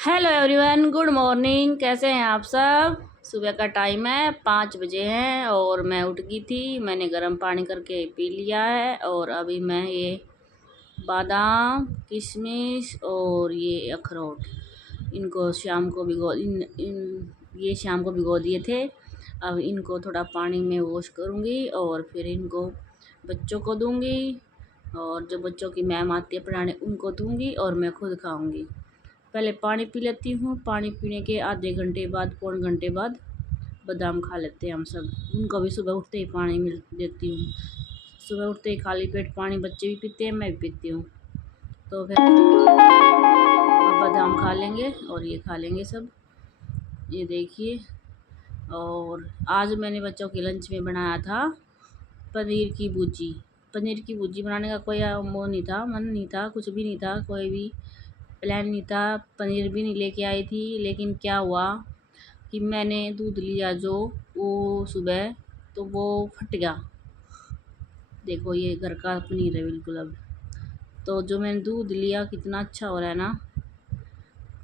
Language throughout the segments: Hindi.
Hello everyone, good morning. कैसे हैं आप सब? सुबह का टाइम है, 5 बजे हैं और मैं उठ गई थी। मैंने गर्म पानी करके पी लिया है और अभी मैं ये बादाम, किशमिश और ये अखरोट, इनको शाम को भिगो इन इन ये शाम को भिगो दिए थे। अब इनको थोड़ा पानी में वॉश करूँगी और फिर इनको बच्चों को दूँगी, और जो बच्चों की मैम आती है पढ़ाने उनको दूँगी और मैं खुद खाऊँगी। पहले पानी पी लेती हूँ। पानी पीने के आधे घंटे बाद, पौन घंटे बाद बादाम खा लेते हैं हम सब। उनको भी सुबह उठते ही पानी मिल देती हूँ। सुबह उठते ही खाली पेट पानी बच्चे भी पीते हैं, मैं भी पीती हूँ। तो फिर अब बादाम खा लेंगे और ये खा लेंगे सब। ये देखिए। और आज मैंने बच्चों के लंच में बनाया था पनीर की भुर्जी। पनीर की भुर्जी बनाने का कोई वो नहीं था, मन नहीं था, कुछ भी नहीं था, कोई भी प्लान नहीं था। पनीर भी नहीं लेके आई थी। लेकिन क्या हुआ कि मैंने दूध लिया जो, वो सुबह तो वो फट गया। देखो ये घर का पनीर है बिल्कुल। अब तो जो मैंने दूध लिया कितना अच्छा हो रहा है ना।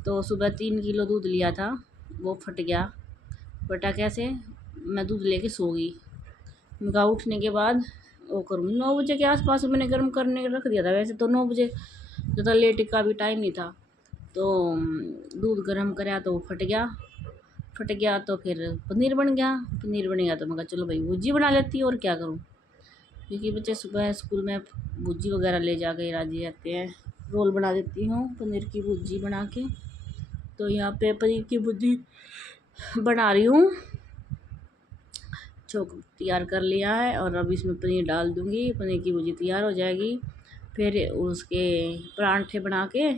तो सुबह 3 किलो दूध लिया था, वो फट गया। फटा कैसे? मैं दूध लेके सो गई। उनका उठने के बाद वो करूँगी 9 बजे के आसपास मैंने गर्म करने रख दिया था। वैसे तो 9 बजे ज़्यादा लेट का भी टाइम नहीं था। तो दूध गर्म कराया तो वो फट गया तो फिर पनीर बन गया। पनीर बन गया तो मैं कहा चलो भाई भुर्जी बना लेती हूँ, और क्या करूँ, क्योंकि बच्चे सुबह स्कूल में भुर्जी वगैरह ले जा के राजी रहते हैं। रोल बना देती हूँ पनीर की भुर्जी बना के। तो यहाँ पे पनीर की भुर्जी बना रही हूँ। छोक तैयार कर लिया है और अब इसमें पनीर डाल दूँगी। पनीर की भुर्जी तैयार हो जाएगी। फिर उसके परांठे बना के,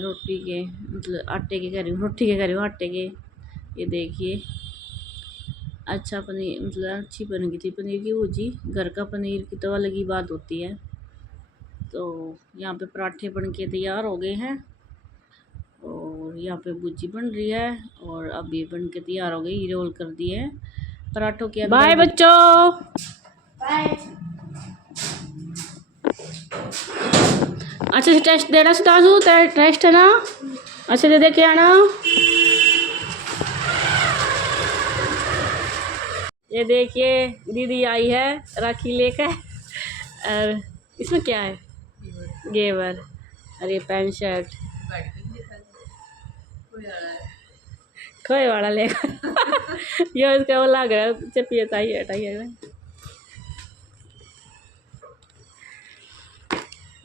रोटी के मतलब आटे के कह रही हूँ, रोटी के कह रही हूँ, आटे के। ये देखिए अच्छा पनीर मतलब अच्छी बन गई थी पनीर की भुर्जी। घर का पनीर की तो अलग ही बात होती है। तो यहाँ पे पराठे बन के तैयार हो गए हैं और यहाँ पे भुर्जी बन रही है और अब ये बन के तैयार हो गई। रोल कर दिए हैं पराठों के अंदर। बाय बच्चों, बाय। अच्छे से टेस्ट देना सुधांशु, टेस्ट है ना, अच्छे से दे के आना। ये देखिए दीदी आई है राखी लेकर। और इसमें क्या है? गेवर। अरे पैंट शर्ट खोए वाला लेकर। ये इसका वो लग रहा है, चपिए हटाइए हटाइए।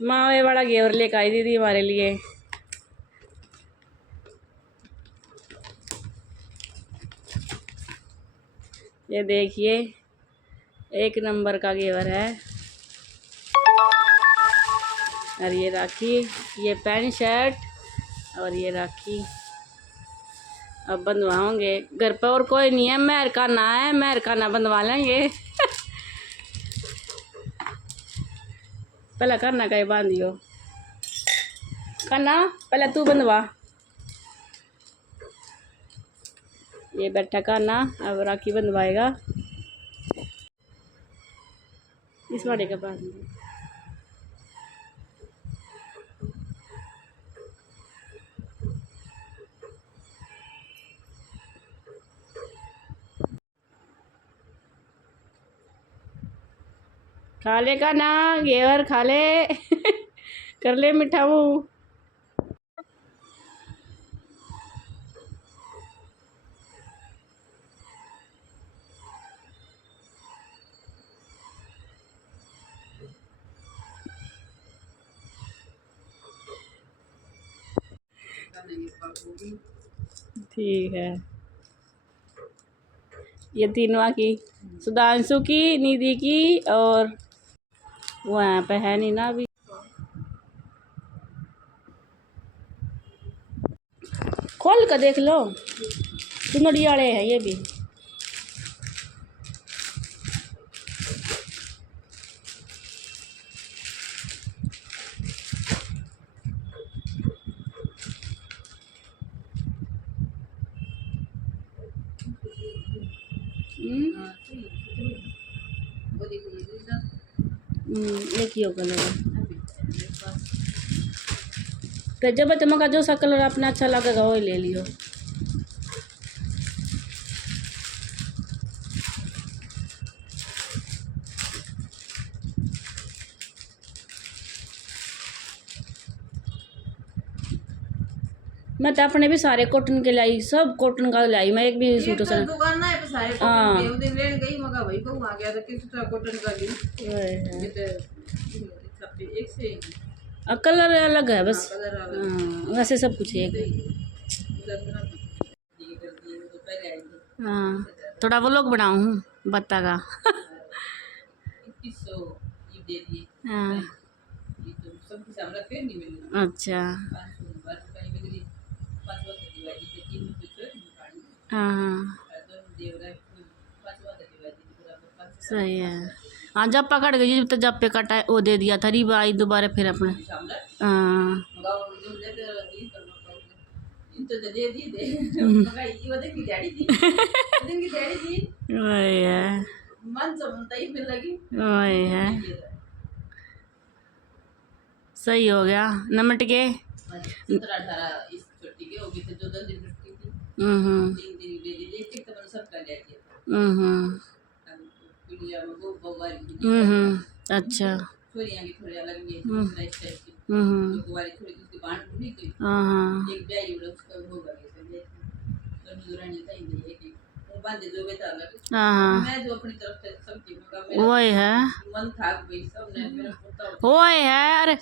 मावे वाला गेवर लेकर आई दीदी हमारे लिए। ये देखिए एक नंबर का घेवर है। और ये राखी, ये पैंट शर्ट और ये राखी अब बंधवाओगे। घर पर और कोई नहीं है, मेहर का ना है, मेहर का ना बंधवा लेंगे। पहले करना कहीं बांधियो, करना पहले तू बंधवा। ये बैठा करना अब राखी बंधवाएगा। इस वाले का बांध खा ले का ना, घेवर खा ले। कर ले मीठा मुँह। ठीक है। ये तीनों की, सुधांशु की, निधि की, और वो यहाँ पे है नहीं ना अभी। खोल कर देख लो, सुनड़ियाड़े हैं ये भी। एक ही होगा लगा। तो जब तुमका जो सा कलर अपना अच्छा लगेगा वही ले लियो। मैं तो अपने भी सारे कॉटन के लाई, सब कॉटन का लाई। मैं एक भी सूट सा दुकान ना है सारे कॉटन के उधर लेन गई मगा भाई को आ गया तो किस तरह कॉटन का ली ये तो एक से कलर अलग है बस। कलर अलग वैसे सब कुछ है। हाँ थोड़ा वो लोग बनाऊँ बत्ता का। 2100 ये दे दिए। हाँ ये तो सब कुछ हमरा फिर नहीं मिल अच्छा 500 बात कहीं मिल गई 5 वक्त दिवाली के 3 कुछ निकाली हाँ तो देवरा 5 वक्त दिवाली पूरा 5 सही है। हाँ जब पकड़ गई तो जब पे कटा वो दे दिया था री आई दोबारा फिर अपने। हाँ मगाओ जो लेते ये करना तो दे दी दे मगा ये वाले की डैडी दी दिन की डैडी दी वही है मन समझता ही मिल लगी वही है। सही हो गया नमट के 17-18 इस छुट्टी के हो गई थे 2 दिन छुट्टी थी 3 दिन दे दी एक तो सब कर लिया पीलिया में वो बवारी अच्छा छोरियां की थोड़ी अलग ये लाइफ टाइप की जो कुवारी थोड़ी उसकी बांट नहीं गई एक ब्याह युवक उसका हो गया से दोनों दुरानी था ही एक वो बांधे जो बेटा अलग मैं जो अपनी तरफ से सब चीज का मेरा वही है मन था भाई सब ने मेरा पोता वही है। अरे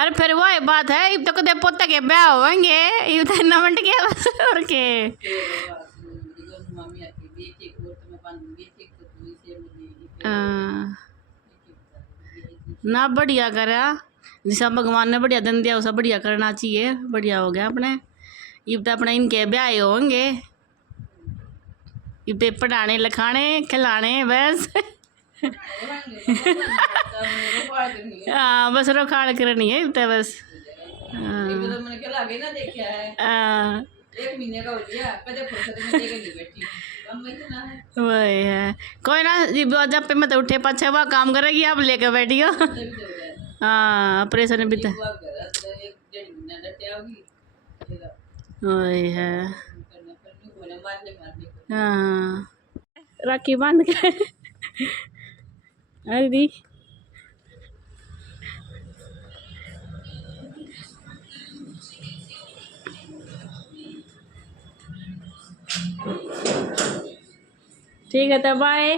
अरे फिर वही बात है इब तो कदे पोता के ब्याह होंगे इब तो नमट के बस और के मम्मी आती देख एक और तो मैं बांधूंगी एक तो तू इसे मुझे ना बढ़िया करा जिसा भगवान ने बढ़िया दिन दिया उसा बढ़िया करना चाहिए। बढ़िया हो गया अपने इब तो अपने इनके ब्याह होंगे इब तो पढ़ाने लिखाने खिलाने बस। हाँ बस रोखाड़ करनी है इब तो बस। मैंने क्या लागे ना देखा है 1 महीने का हो गया कदे फुर्सत में देके नहीं बैठी कम इतना है वही है कोई ना जब पे मत उठे पाछे वह काम करेगी आप लेके बैठियो। हाँ ऑपरेशन भी तो वही है। हाँ राखी बांध के अरे ठीक है तो बाय।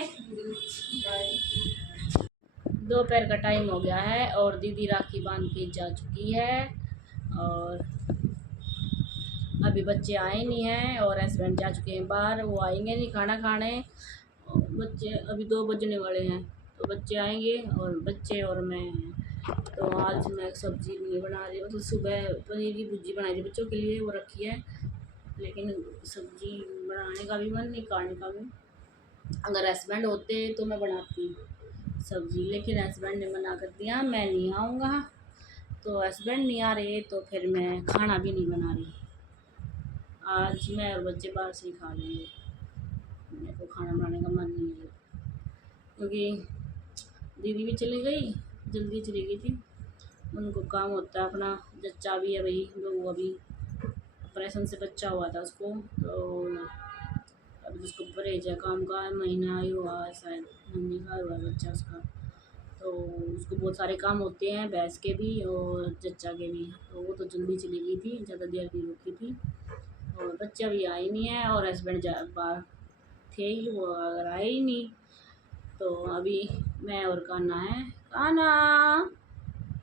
दोपहर का टाइम हो गया है और दीदी राखी बांध के जा चुकी है और अभी बच्चे आए नहीं हैं और हस्बैंड जा चुके हैं बाहर। वो आएंगे नहीं खाना खाने बच्चे अभी 2 बजने वाले हैं तो बच्चे आएंगे और बच्चे और मैं तो आज मैं सब्ज़ी नहीं बना रही हूँ। तो सुबह पनीर की भुर्जी बनाई थी बच्चों के लिए वो रखी है लेकिन सब्ज़ी बनाने का भी मन नहीं खाने का भी। अगर हस्बैंड होते तो मैं बनाती सब्ज़ी लेकिन हस्बैंड ने मना कर दिया मैं नहीं आऊँगा। तो हस्बैंड नहीं आ रहे तो फिर मैं खाना भी नहीं बना रही। आज मैं और बच्चे बाहर से ही खा लेंगे। मेरे को खाना बनाने का मन नहीं है क्योंकि दीदी भी चली गई जल्दी चली गई थी। उनको काम होता है अपना जच्चा भी है भाई वो अभी ऑपरेशन से बच्चा हुआ था उसको तो अभी उसको परहेज है काम का महीना ही हुआ है शायद महीने का हुआ बच्चा उसका। तो उसको बहुत सारे काम होते हैं भैंस के भी और जच्चा के भी। तो वो तो जल्दी चली गई थी ज़्यादा देर नहीं रुकी थी और बच्चा भी आए नहीं है और हस्बैंड बाहर थे ही वो अगर आए ही नहीं तो अभी मैं और काना है। काना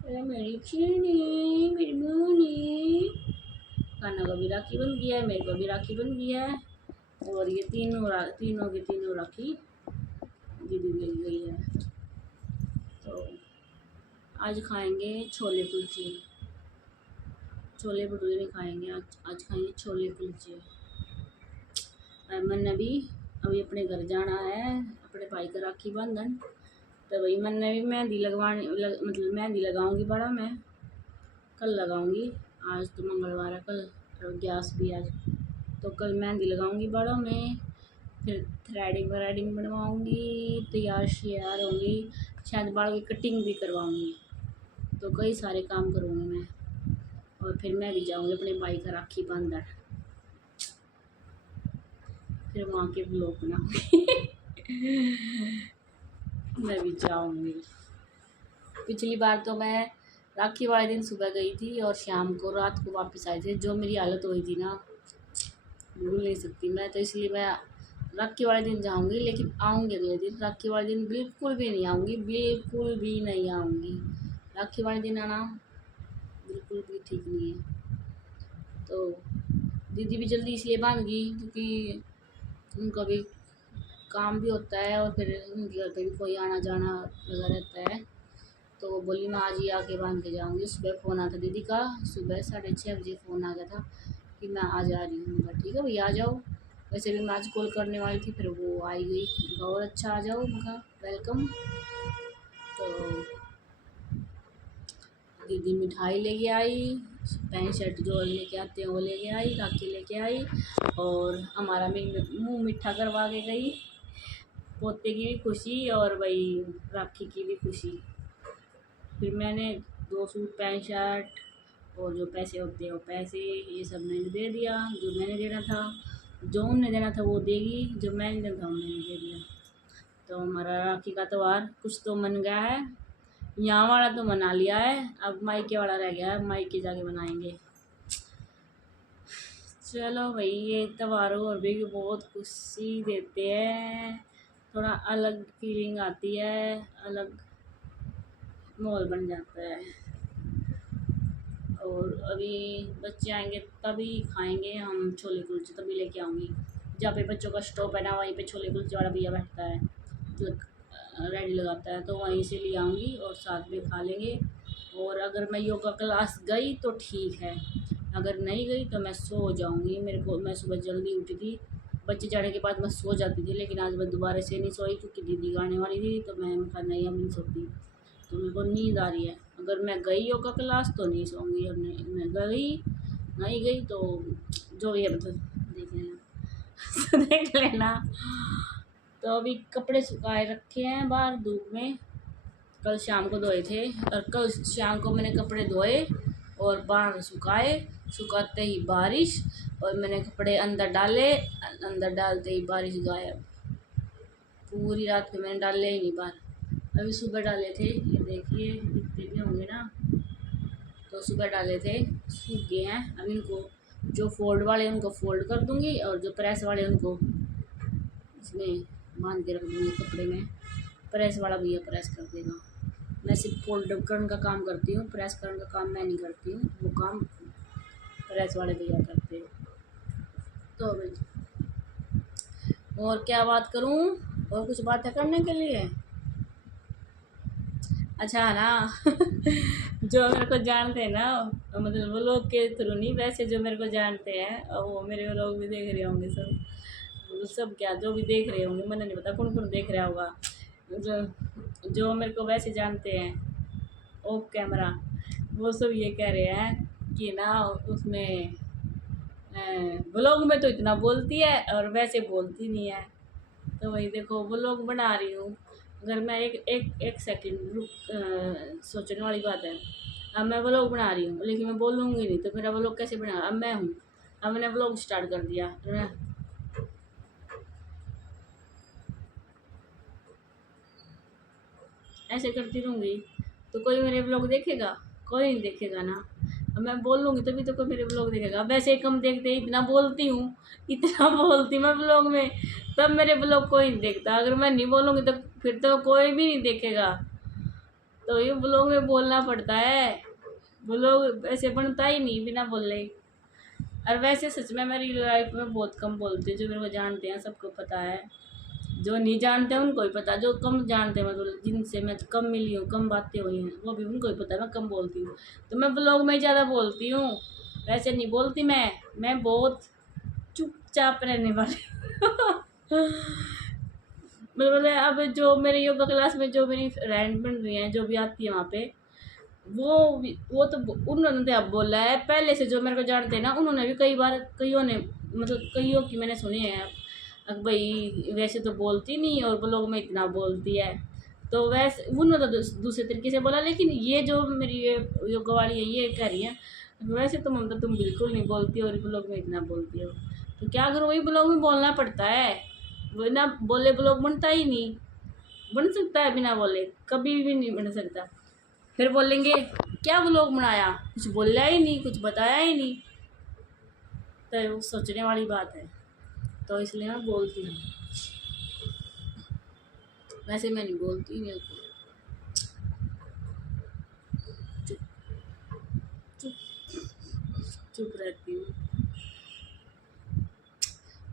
मेरी खीनी मेरी मूनी काना को भी राखी बन गई है मेरे को भी राखी बन गई है और ये तीनों की तीनों राखी दीदी ले गई है। तो आज खाएंगे छोले कुलचे छोले भटूरे नहीं खाएंगे आज खाएंगे छोले कुलचे। मैंने अभी अपने घर जाना है अपने भाई का राखी बंधन तो भाई मैंने भी मेहंदी मतलब मेहंदी लगाऊंगी बड़ा मैं कल लगाऊंगी। आज तो मंगलवार है कल ग्यास भी आज तो कल मेहंदी लगाऊंगी बड़ा में फिर थ्रेडिंग व्रेडिंग बनवाऊंगी तैयार शेयार होंगी शायद बाल की कटिंग भी करवाऊंगी। तो कई सारे काम करूँगी मैं और फिर मैं भी जाऊँगी अपने भाई का राखी बांधन, फिर वहाँ के ब्लॉग बनाऊँगी। मैं भी जाऊँगी। पिछली बार तो मैं राखी वाले दिन सुबह गई थी और शाम को रात को वापस आई थी। जो मेरी हालत हुई थी ना, भूल नहीं सकती मैं। तो इसलिए मैं राखी वाले दिन जाऊँगी, लेकिन आऊँगी अगले दिन। राखी वाले दिन बिल्कुल भी नहीं आऊँगी, बिल्कुल भी नहीं आऊँगी। राखी वाले दिन आना बिल्कुल भी ठीक नहीं है। तो दीदी भी जल्दी इसलिए बांध गई क्योंकि उनका भी काम भी होता है और फिर उनके घर पे भी कोई आना जाना लगा रहता है। तो वो बोली मैं आज ही आके बांध के जाऊँगी। सुबह फ़ोन आया था दीदी का, सुबह 6:30 बजे फ़ोन आ गया था कि मैं आज आ रही हूँ। मैं ठीक है भैया आ जाओ। वैसे भी मैं आज कॉल करने वाली थी, फिर वो आई गई। और अच्छा आ जाओ, मैं कहा वेलकम। तो दीदी मिठाई लेके आई, पैंट शर्ट जो लेके आते हैं वो लेके आई, राखी लेके आई और हमारा मुँह मीठा करवा के गई। पोते की भी खुशी और वही राखी की भी खुशी। फिर मैंने 2 सूट पैंट शर्ट और जो पैसे होते हैं वो पैसे, ये सब मैंने दे दिया। जो मैंने देना था, जो उन्हें देना था वो देगी, जो मैंने देना था वो मैंने दे दिया। तो हमारा राखी का त्यौहार कुछ तो मन गया है। यहाँ वाला तो मना लिया है, अब मायके वाला रह गया है, मायके जाके बनाएंगे। चलो भाई, ये त्यौहारों और भी बहुत खुशी देते हैं, थोड़ा अलग फीलिंग आती है, अलग माहौल बन जाता है। और अभी बच्चे आएंगे तभी खाएंगे हम छोले कुलचे, तभी लेके आऊँगी। जहाँ पे बच्चों का स्टॉप है ना, वहीं पे छोले कुलचे वाला भैया बैठता है, रेडी लगाता है, तो वहीं से ले आऊँगी और साथ में खा लेंगे। और अगर मैं योगा क्लास गई तो ठीक है, अगर नहीं गई तो मैं सो जाऊँगी। मैं सुबह जल्दी उठी थी, बच्चे जाने के बाद मैं सो जाती थी, लेकिन आज मैं दोबारा से नहीं सोई क्योंकि दीदी गाने वाली थी। तो मैं कहा नहीं अब नहीं सोती, तो मेरे को नींद आ रही है। अगर मैं गई योगा क्लास तो नहीं सोऊंगी, और मैं नहीं गई तो जो भी है मतलब देख लेना। देख लेना। तो अभी कपड़े सुखाए रखे हैं बाहर धूप में, कल शाम को धोए थे, और कल शाम को मैंने कपड़े धोए और बाहर सुखाए। सुखाते ही बारिश, और मैंने कपड़े अंदर डाले, अंदर डालते ही बारिश गायब। पूरी रात को मैंने डाले ही नहीं बाहर। अभी सुबह डाले थे, ये देखिए दिखते भी होंगे ना, तो सुबह डाले थे, सूख गए हैं। अब इनको जो फोल्ड वाले उनको फोल्ड कर दूँगी और जो प्रेस वाले उनको इसमें बांध के रख दूँगी कपड़े में। प्रेस वाला भैया प्रेस कर देगा, मैं सिर्फ फोल्ड करने का काम करती हूँ, प्रेस करने का काम मैं नहीं करती हूँ, वो काम प्रेस वाले भैया करते हैं। तो भाई और क्या बात करूँ, और कुछ बातें करने के लिए? अच्छा ना। जो मेरे को जानते हैं ना, मतलब वो लोग के थ्रू नहीं, वैसे जो मेरे को जानते हैं और वो मेरे लोग भी देख रहे होंगे सब क्या जो भी देख रहे होंगे, मैंने नहीं पता कौन कौन देख रहा होगा। जो मेरे को वैसे जानते हैं ऑफ कैमरा, वो सब ये कह रहे हैं कि ना उसमें व्लॉग में तो इतना बोलती है और वैसे बोलती नहीं है। तो वही देखो व्लॉग बना रही हूँ, अगर मैं एक सेकंड रुक, सोचने वाली बात है। अब मैं व्लॉग बना रही हूँ लेकिन मैं बोलूँगी नहीं, तो मेरा व्लॉग कैसे बना? अब मैं हूँ, अब मैंने व्लॉग स्टार्ट कर दिया, तो मैं ऐसे करती रहूँगी तो कोई मेरे व्लॉग देखेगा? कोई नहीं देखेगा ना। अब मैं बोलूँगी तभी तो कोई मेरे व्लॉग देखेगा। वैसे कम देखते, इतना बोलती हूँ, इतना बोलती मैं व्लॉग में, तब मेरे व्लॉग कोई नहीं देखता। अगर मैं नहीं बोलूँगी तो फिर तो कोई भी नहीं देखेगा। तो ये व्लॉग में बोलना पड़ता है, व्लॉग ऐसे बनता ही नहीं बिना बोले। और वैसे सच में मैं रियल लाइफ में बहुत कम बोलती हूँ, जो मेरे को जानते हैं सबको पता है, जो नहीं जानते हैं उनको ही पता, जो कम जानते हैं मतलब जिनसे मैं कम मिली हूँ, कम बातें हुई हैं, वो भी उनको ही पता है मैं कम बोलती हूँ। तो मैं ब्लॉग में ज़्यादा बोलती हूँ, वैसे नहीं बोलती मैं बहुत चुपचाप रहने वाली। मतलब अब जो मेरे योगा क्लास में जो मेरी फ्रेंड बन रही हैं, जो भी आती है वहाँ पे, वो तो उन्होंने तो अब बोला है, पहले से जो मेरे को जानते हैं ना, उन्होंने भी कई बार कईयों ने मतलब कईयों की मैंने सुनी है भाई वैसे तो बोलती नहीं और ब्लॉग में इतना बोलती है। तो वैसे उन्होंने तो दूसरे तरीके से बोला, लेकिन ये जो मेरी ये योगा वाली है ये कह रही है वैसे तो ममता तुम बिल्कुल नहीं बोलती और ब्लॉग में इतना बोलती हो, तो क्या करो, वही ब्लॉग में बोलना पड़ता है। बिना बोले ब्लॉग बनता ही नहीं। बन सकता है बिना बोले? कभी भी नहीं बन सकता। फिर बोलेंगे क्या ब्लॉग बनाया, कुछ बोला ही नहीं, कुछ बताया ही नहीं। तो वो सोचने वाली बात है, तो इसलिए मैं बोलती हूँ। वैसे मैं नहीं बोलती, मेरे को चुप चुप चुप रहती हूँ।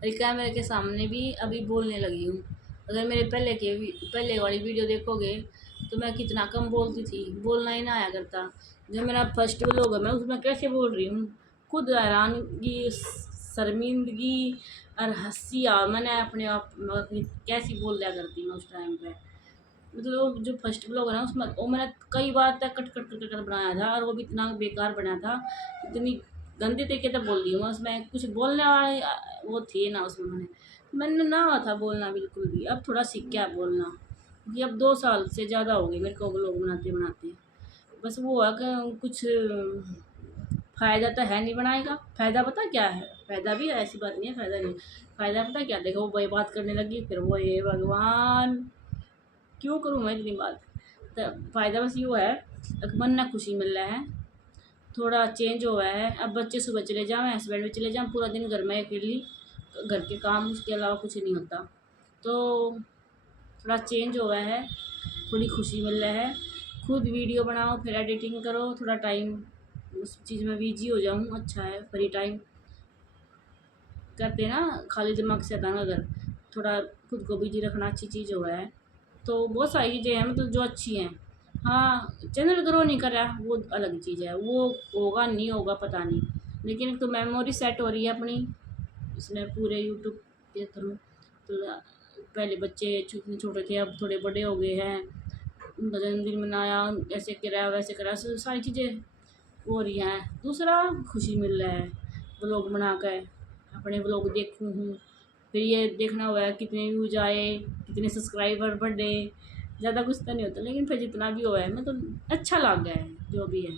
कैमरे के सामने भी अभी बोलने लगी हूँ। अगर मेरे पहले वाली वीडियो देखोगे तो मैं कितना कम बोलती थी, बोलना ही ना आया करता। जो मेरा फर्स्ट व्लॉग है मैं उसमें कैसे बोल रही हूँ, खुद हैरानगी, शर्मिंदगी और हंसी आ मैंने अपने आप कैसी बोल लिया करती मैं उस टाइम पे। मतलब जो फर्स्ट व्लॉग है ना उसमें वो मैंने कई बार तक कट कट कट कट बनाया था, और वो भी इतना बेकार बना था, इतनी गंदे तरीके से बोल दी हूँ। उसमें कुछ बोलने वाले वो थे ना उसमें, मैंने ना था बोलना बिल्कुल भी। अब थोड़ा सीख गया बोलना, क्योंकि अब 2 साल से ज़्यादा हो गए मेरे को व्लॉग बनाते बनाते। बस वो है कि कुछ फ़ायदा तो है नहीं बनाने का। फ़ायदा पता क्या है, फ़ायदा भी है, ऐसी बात नहीं है फ़ायदा नहीं। फ़ायदा पता क्या, देखो वो वही बात करने लगी, फिर वो ये भगवान क्यों करूँ मैं इतनी बात। तो फ़ायदा बस यो है कि मन में खुशी मिल रहा है, थोड़ा चेंज हुआ है। अब बच्चे सुबह चले जाएँ, हस्बैंड भी चले जाएँ, पूरा दिन घर में अकेली, घर के काम, उसके अलावा कुछ नहीं होता। तो थोड़ा चेंज हुआ है, थोड़ी खुशी मिल रहा है। खुद वीडियो बनाओ, फिर एडिटिंग करो, थोड़ा टाइम उस चीज़ में बिजी हो जाऊँ, अच्छा है। फ्री टाइम कहते हैं ना, खाली दिमाग से आता ना, अगर थोड़ा खुद को बिजी रखना अच्छी चीज़ हुआ है। तो बहुत सारी चीज़ें हैं मतलब जो अच्छी हैं। हाँ, चैनल ग्रो नहीं कर रहा वो अलग चीज़ है, वो होगा नहीं होगा पता नहीं, लेकिन एक तो मेमोरी सेट हो रही है अपनी इसमें पूरे यूट्यूब के थ्रू। तो पहले बच्चे छोटे थे, अब थोड़े बड़े हो गए हैं, उनका जन्मदिन मनाया, ऐसे करा वैसे करा, सारी चीज़ें हो रही हैं। दूसरा खुशी मिल रहा है व्लॉग बना कर, अपने व्लॉग देखूँ हूँ, फिर ये देखना हुआ है कितने व्यूज आए, कितने सब्सक्राइबर बढ़े। ज़्यादा कुछ तो नहीं होता, लेकिन फिर जितना भी हुआ है मतलब अच्छा लग गया है जो भी है।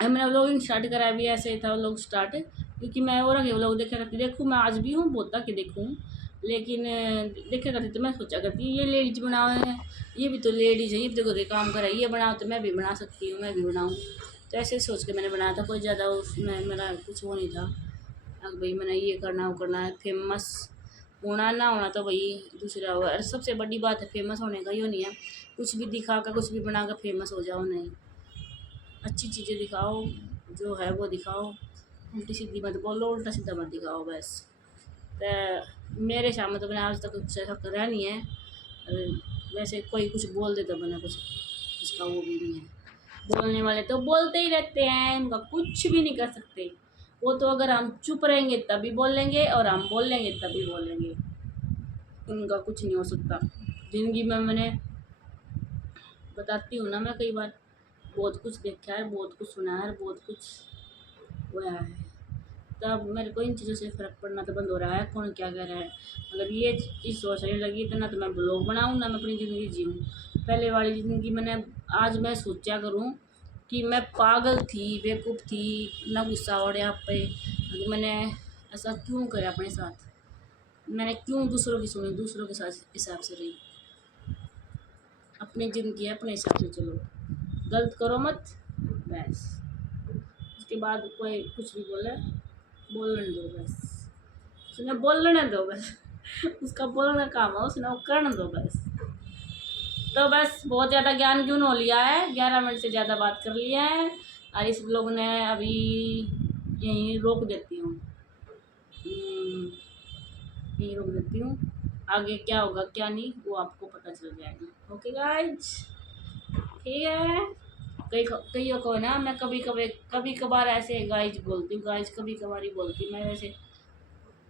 अब मैंने व्लॉगिंग स्टार्ट करा भी ऐसे ही था व्लॉग स्टार्ट, क्योंकि मैं और आगे व्लॉग देखा करती, देखूँ मैं आज भी हूँ बहुत कि देखूँ, लेकिन देखा करती तो मैं सोचा करती ये लेडीज बनाओ है, ये भी तो लेडीज़ है, ये भी तो घर के काम करे, ये बनाओ तो मैं भी बना सकती हूँ, मैं भी बनाऊँ। तो ऐसे सोच के मैंने बनाया था, कोई ज़्यादा उसमें मेरा कुछ वो नहीं था। अब भाई मैंने ये करना वो करना है, फेमस होना ना होना तो भाई दूसरा हुआ। और सबसे बड़ी बात है फेमस होने का यो नहीं है कुछ भी दिखा कर कुछ भी बना कर फेमस हो जाओ, नहीं। अच्छी चीज़ें दिखाओ, जो है वो दिखाओ, उल्टी सीधी मत बोलो, उल्टा सीधा मत दिखाओ बस। तो मेरे सामने तो मैंने आज तक कुछ ऐसा करा नहीं है। वैसे कोई कुछ बोल दे तो मैंने कुछ उसका वो भी नहीं है। बोलने वाले तो बोलते ही रहते हैं, उनका कुछ भी नहीं कर सकते। वो तो अगर हम चुप रहेंगे तभी बोलेंगे, और हम बोलेंगे तभी बोलेंगे, उनका कुछ नहीं हो सकता। ज़िंदगी में मैंने बताती हूँ ना, मैं कई बार बहुत कुछ देखा है, बहुत कुछ सुना है, बहुत कुछ हुआ है। तब मेरे को इन चीज़ों से फ़र्क पड़ना तो बंद हो रहा है, कौन क्या कह रहा है। अगर ये चीज़ सोचने लगी तो ना तो मैं ब्लॉग बनाऊँ, ना मैं अपनी ज़िंदगी जीऊँ। पहले वाली ज़िंदगी मैंने आज मैं सोचा करूँ कि मैं पागल थी, बेवकूफ़ थी, ना गुस्सा हो रहा आप पे, मैंने ऐसा क्यों करा अपने साथ, मैंने क्यों दूसरों की सुनी, दूसरों के साथ हिसाब से रही। अपनी ज़िंदगी है, अपने हिसाब से चलो, गलत करो मत बस। उसके बाद कोई कुछ भी बोले बोलने दो बस, उसने बोलने दो बस उसका बोलने का काम है, उसने वो करने दो बस। तो बस बहुत ज़्यादा ज्ञान क्यों हो लिया है, 11 मिनट से ज़्यादा बात कर लिया है, और इस लोग ने अभी यहीं रोक देती हूँ, यहीं रोक देती हूँ। आगे क्या होगा क्या नहीं वो आपको पता चल जाएगा। ओके गाइज, ठीक है। कई को ना मैं कभी कभार ऐसे गाइज बोलती हूँ, गाइज कभी कभार ही बोलती हूँ मैं, वैसे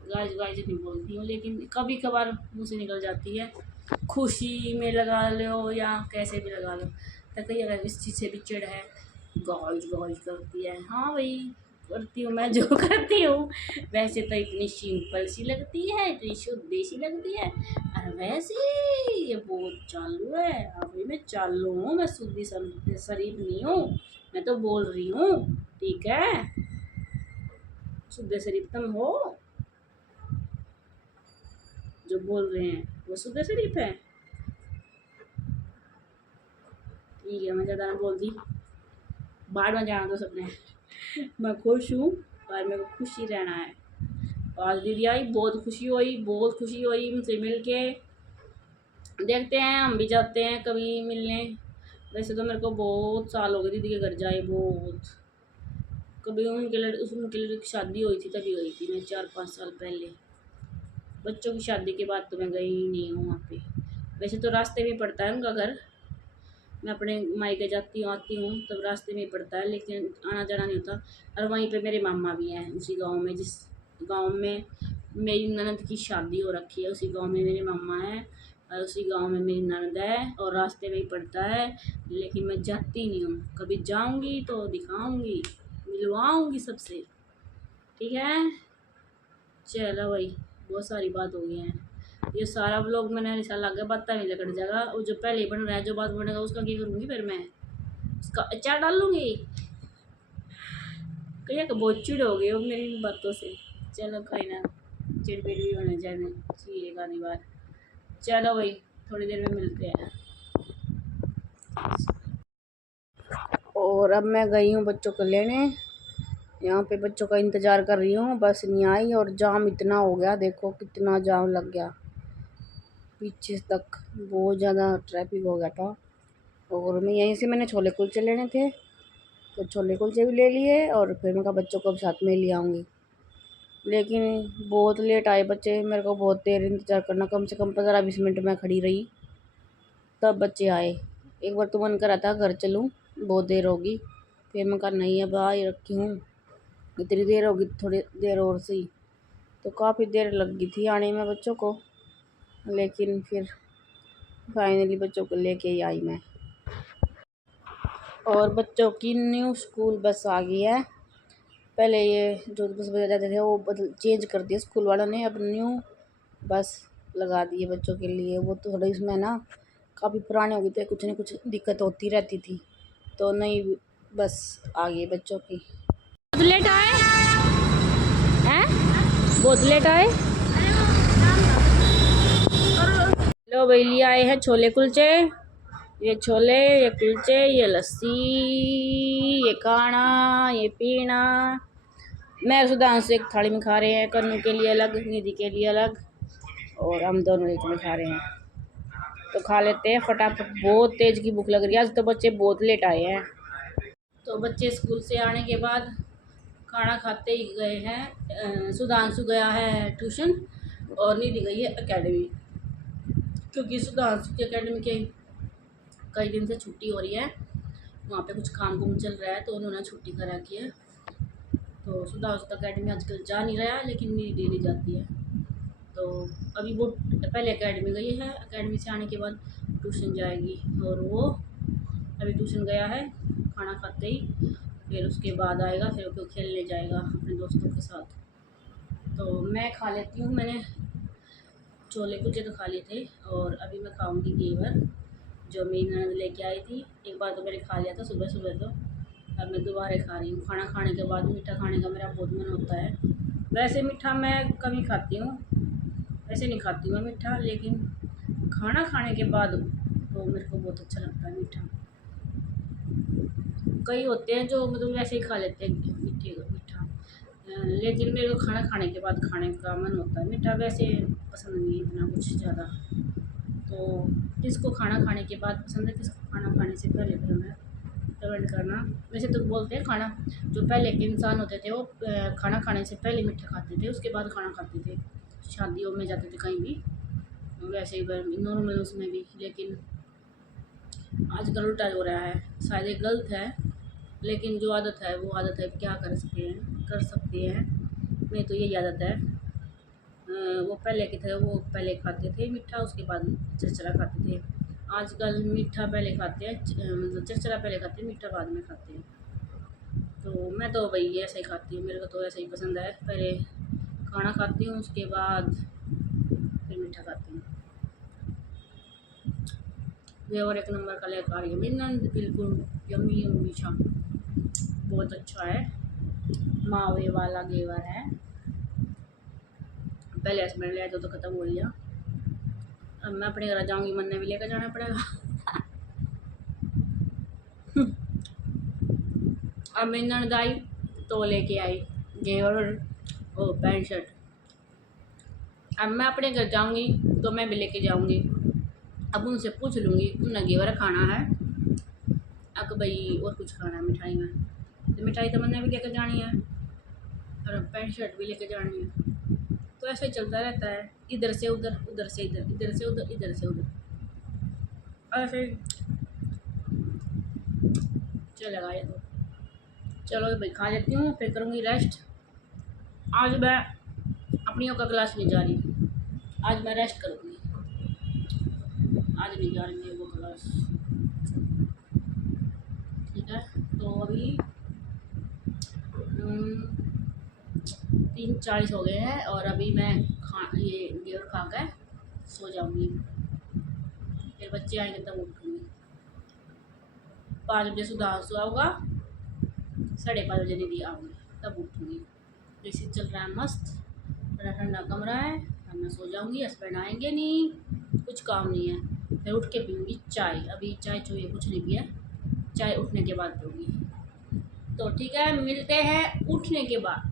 गाइज गाइज नहीं बोलती हूँ, लेकिन कभी कभार मुँह से निकल जाती है। खुशी में लगा लो या कैसे भी लगा लो, तो कई अगर इस चीज़ से भी चिढ़ है, गाइज गाइज करती है। हाँ भाई करती हूँ मैं जो करती हूँ, वैसे तो इतनी सिंपल सी लगती है, इतनी शुद्ध सी लगती है, और वैसे ये बहुत चालू है। अभी मैं चालू हूँ, मैं शुद्ध शरीफ नहीं हूँ, मैं तो बोल रही हूँ, ठीक है, शुद्ध शरीफ तुम हो, जो बोल रहे हैं वो शुद्ध शरीफ है। ठीक है, मैं ज़्यादा ना बोल दी, बाहर में जाना तो सबने। मैं खुश हूँ और मेरे को खुश ही रहना है। आज दीदी आई, बहुत खुशी हुई, बहुत खुशी हुई उनसे मिल के। देखते हैं हम भी जाते हैं कभी मिलने। वैसे तो मेरे को बहुत साल हो गए दीदी के घर जाए, बहुत। कभी उनके लड़के की शादी हुई थी तभी गई थी मैं, 4-5 साल पहले। बच्चों की शादी के बाद तो मैं गई ही नहीं हूँ वहाँ पे। वैसे तो रास्ते में पड़ता है उनका घर, मैं अपने मायके जाती हूँ आती हूँ तब रास्ते में ही पड़ता है, लेकिन आना जाना नहीं होता। और वहीं पे मेरे मामा भी हैं, उसी गांव में, जिस गांव में मेरी ननद की शादी हो रखी है, उसी गांव में मेरे मामा हैं और उसी गांव में मेरी ननद है, और रास्ते में ही पड़ता है। लेकिन मैं जाती नहीं हूँ, कभी जाऊँगी तो दिखाऊँगी, मिलवाऊँगी सबसे। ठीक है, चलो भाई, बहुत सारी बात हो गई है। ये सारा व्लॉग मैंने ऐसा लगा पता नहीं लगट जाएगा, वो जो पहले बन रहा है, जो बात बनेगा उसका क्या करूँगी फिर मैं, उसका अचार डाल लूँगी। कहीं का बहुत चिड़ हो गई हो मेरी इन बातों से। चलो कोई ना, चिड़पिड़ भी होने जाने चाहिए गानी बार। चलो भाई, थोड़ी देर में मिलते हैं। और अब मैं गई हूँ बच्चों को लेने, यहाँ पे बच्चों का इंतज़ार कर रही हूँ, बस नहीं आई। और जाम इतना हो गया, देखो कितना जाम लग गया पीछे तक, बहुत ज़्यादा ट्रैफिक हो गया था। और मैं यहीं से, मैंने छोले कुलचे लेने थे तो छोले कुलचे भी ले लिए, और फिर मैं कहा बच्चों को अब साथ में ले आऊँगी। लेकिन बहुत लेट आए बच्चे, मेरे को बहुत देर इंतज़ार करना, कम से कम 15-20 मिनट मैं खड़ी रही तब बच्चे आए। एक बार तो मन करा था घर चलूँ, बहुत देर होगी, फिर मैं कहा नहीं अब आ ही रखी हूँ, इतनी देर होगी, थोड़ी देर और सही। तो काफ़ी देर लग गई थी आने में बच्चों को, लेकिन फिर फाइनली बच्चों को लेके ही आई मैं। और बच्चों की न्यू स्कूल बस आ गई है। पहले ये जो बस बजा जाते थे वो बदल चेंज कर दिया स्कूल वालों ने, अब न्यू बस लगा दी है बच्चों के लिए। वो तो थोड़ी इसमें ना काफ़ी पुराने हो गए थे, कुछ न कुछ दिक्कत होती रहती थी, तो नई बस आ गई बच्चों की। बहुत लेट आए हैं, बहुत लेट आए। लो भाई, लिए आए हैं छोले कुलचे, ये छोले, ये कुलचे, ये लस्सी, ये खाना, ये पीना। मैं सुधांशु एक थाली में खा रहे हैं, कन्नू के लिए अलग, निधि के लिए अलग, और हम दोनों एक में खा रहे हैं। तो खा लेते हैं फटाफट, बहुत तेज़ की भूख लग रही है, आज तो बच्चे बहुत लेट आए हैं। तो बच्चे स्कूल से आने के बाद खाना खाते ही गए हैं। सुधांशु गया है ट्यूशन और निधि गई है एकेडमी, क्योंकि सुधांशु की एकेडमी के कई दिन से छुट्टी हो रही है, वहाँ पे कुछ काम कुम चल रहा है तो उन्होंने छुट्टी करा की है। तो सुधांशु तो एकेडमी आजकल जा नहीं रहा है, लेकिन निधि डेली जाती है। तो अभी वो पहले एकेडमी गई है, एकेडमी से आने के बाद ट्यूशन जाएगी, और वो अभी ट्यूशन गया है, खाना खाते ही फिर उसके बाद आएगा, फिर वो खेलने जाएगा अपने दोस्तों के साथ। तो मैं खा लेती हूँ, मैंने छोले कुलचे तो खा लिए थे, और अभी मैं खाऊंगी घेवर जो मेरी ननद लेके आई थी। एक बार तो मैंने खा लिया था सुबह सुबह, तो अब मैं दोबारा खा रही हूँ। खाना खाने के बाद मीठा खाने का मेरा बहुत मन होता है। वैसे मीठा मैं कभी खाती हूँ, वैसे नहीं खाती हूँ मैं मीठा, लेकिन खाना खाने के बाद तो मेरे को बहुत अच्छा लगता है मीठा। कई होते हैं जो मतलब वैसे ही खा लेते हैं मीठा, लेकिन मेरे को खाना खाने के बाद खाने का मन होता है। मीठा वैसे पसंद नहीं है इतना कुछ ज़्यादा। तो किसको खाना खाने के बाद पसंद है, किसको खाना खाने से पहले पसंद है, कमेंट करना। वैसे तो बोलते हैं खाना, जो पहले के इंसान होते थे वो खाना खाने से पहले मीठा खाते थे, उसके बाद खाना खाते थे, शादियों में जाते थे कहीं भी, वैसे ही नॉर्मल उसमें भी। लेकिन आजकल उल्टा हो रहा है, शायद ये गलत है, लेकिन जो आदत है वो आदत है, क्या कर सकते हैं। नहीं तो यही आदत है। वो पहले के थे, वो पहले खाते थे मीठा, उसके बाद चरचरा खाते थे। आजकल मीठा पहले खाते हैं, मतलब चरचरा पहले खाते हैं, मीठा बाद में खाते हैं। तो मैं तो भाई ऐसे ही खाती हूँ, मेरे को तो ऐसे ही पसंद है, पहले खाना खाती हूँ उसके बाद फिर मीठा खाती हूँ। ये और एक नंबर का लेकर आ रही है मेरी नंद, बिल्कुल यम्मी यम्मी मीठा, बहुत अच्छा है, मावे वाला घेवर है। पहले हस्बैंड ले आए तो ख़त्म हो गया। अब मैं अपने घर जाऊंगी, मन ने भी लेकर जाना पड़ेगा। अब मेरी ननद आई तो लेके आई घेवर और पैंट शर्ट। अब मैं अपने घर जाऊंगी तो मैं भी लेके जाऊंगी। अब उनसे पूछ लूँगी उन्हें घेवर खाना है अब भाई और कुछ खाना है मिठाई में, तो मिठाई तो मैंने भी लेकर जानी है और पैंट शर्ट भी लेकर जानी है। तो ऐसे चलता रहता है, इधर से उधर, उधर से इधर, इधर से उधर, इधर से उधर, ऐसे चलेगा ये। तो चलो भाई खा लेती हूँ, फिर करूँगी रेस्ट। आज मैं अपनी योगा क्लास नहीं जा रही, आज मैं रेस्ट करूँगी, आज नहीं जा रही मैं योगा क्लास। ठीक है, तो अभी 3:40 हो गए हैं और अभी मैं ये घेवर खा कर सो जाऊँगी। फिर बच्चे आएंगे तब उठूँगी। 5 बजे सुधांशु आऊँगा, 5:30 बजे दीदी आऊँगी, तब उठूँगी। जैसे चल रहा है मस्त, ठंडा ठंडा कमरा है, अब मैं सो जाऊँगी। हस्बैंड आएंगे नहीं, कुछ काम नहीं है। फिर उठ के पीऊँगी चाय, अभी चाय चोए कुछ नहीं पिया, चाय उठने के बाद पीऊँगी। तो ठीक है, मिलते हैं उठने के बाद।